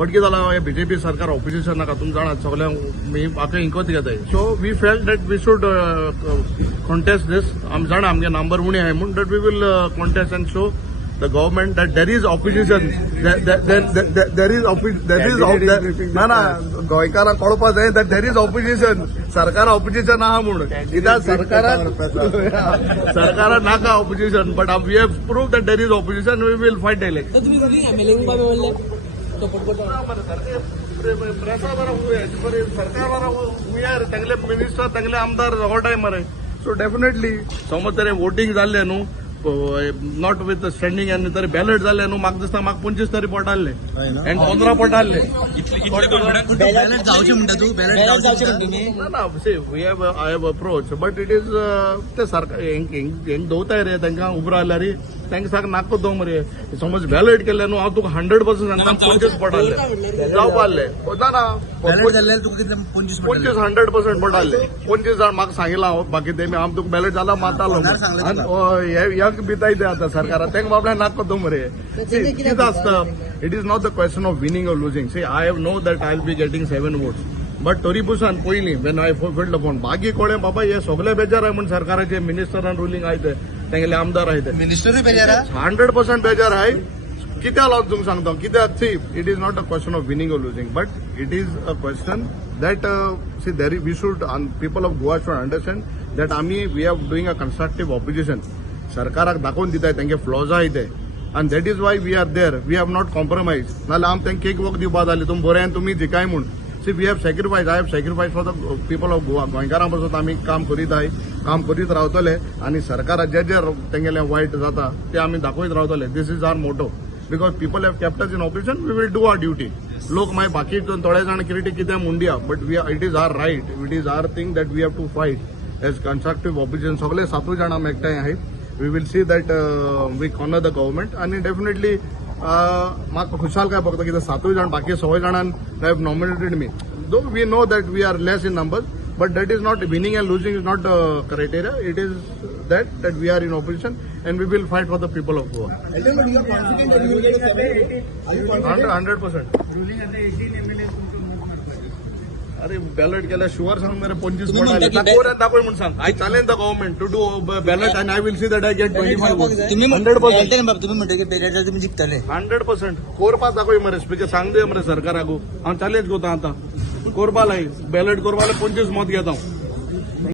But कितें जालां हे बीजेपी सरकार ऑपोजिशन नाका तुमी जाणात सगळ्यांक मी म्हाका इंकोत घेताय so we felt that we should contest this आमी जाणा आमगे नंबर उणी आहाय म्हणून that we will contest and show the government that there is opposition, there is गोंयकारांक कळपाक जाय that there is opposition. सरकार ऑपोजिशन आहा म्हणून कित्याक सरकाराक नाका opposition but we have prove that there is opposition. We will fight election. प्रेसा बरा सरकार बरा उयार तेंगले मिनिस्टर तेंगले आमदार ओटाय मरे सो डेफिनेटली समज तरी वोटिंग जाल्ले न्हू नॉट विथ स्टँडिंग एंड तरी बॅलेट जाल्ले न्हू म्हाका दिसता म्हाका 25 तरी पडटाले एंड 15 पडटाले बॅलेट जावचे म्हणटा तू बॅलेट जावचे ना see we have I have approach but it is ते सरकार हेंक दवताय रे तांकां उबो रावल्यार तांकां सांग नाका दो मरे समज बॅलेट केल्ले न्हू हांव तुका 100% सांगता 25 पडटाले जावपाले ना बॅलेट जाल्ले तुका कितले 25 100% पडटाले 25 जाण म्हाका सांगितला बाकी ते हांव तुका बॅलेट जाला मारतालो ह्याक भिताय ते आतां सरकारान तांकां बाबड्या नाका दो मरे कितें आसता it is not the question of winning or losing see I have know that I will be getting 7 votes but तरी पसून पयलीं वेन आय फिल्ड फोन बाकी कोळे बाबा हे सगळे बेजार आहे म्हणून सरकाराचे मिनिस्टर आनी रुलींग आहाय ते तेंगेले आमदार आहाय ते मिनिस्टरूय बेजार 100% बेजार आहाय कित्याक लागून तुमकां सांगता कित्याक see it is not a question of winning or losing but it is a question that see there we should people of Goa should understand that आमी we are doing a constructive opposition सरकाराक दाखोवन दिताय तेंगे flaws आहाय ते and that is why we are there. We have not compromised. नाल्यार आम तांकां cake walk दिवपा जाली तुम बरे आनी तुमी जिकाय म्हूण see we have sacrifice I have sacrifice for the people of Goa गोंयकारां पासून आमी काम करीत आहाय काम करीत रावतले आनी सरकाराक जे जे तेंगेलें वायट जाता ते आमी दाखयत रावतले this is our motto because people have kept us in opposition we will do our duty लोक मागीर बाकी थोडे जाण क्रिटीक कितें म्हणया but we it is our right it is our thing that we have to fight as constructive opposition सगळे 7 जाण आमी एकठांय आहाय we will see that we honor the government and definitely म्हाका खुशाल काय फक्त कितें 7 जाण बाकी 6 जाणां have nominated me though we know that we are less in numbers but that is not winning and losing is not criteria it is that we are in opposition and we will fight for the people of Goa 100% अरे ballot केल्या sure सांग मरे 25 पडटाले दाखोय म्हणून सांग I challenge the government to do ballot and I will see that I get 25 votes 100% तुम्ही म्हणटा की बॅलेट तुम्ही जिखतले 100% कोरपा दाखोय मरे स्पीकर सांग दे मरे सरकाराक हांव चॅलेंज करता आतां कोरपा लाय बॅलेट कोरपा 25 मत घेता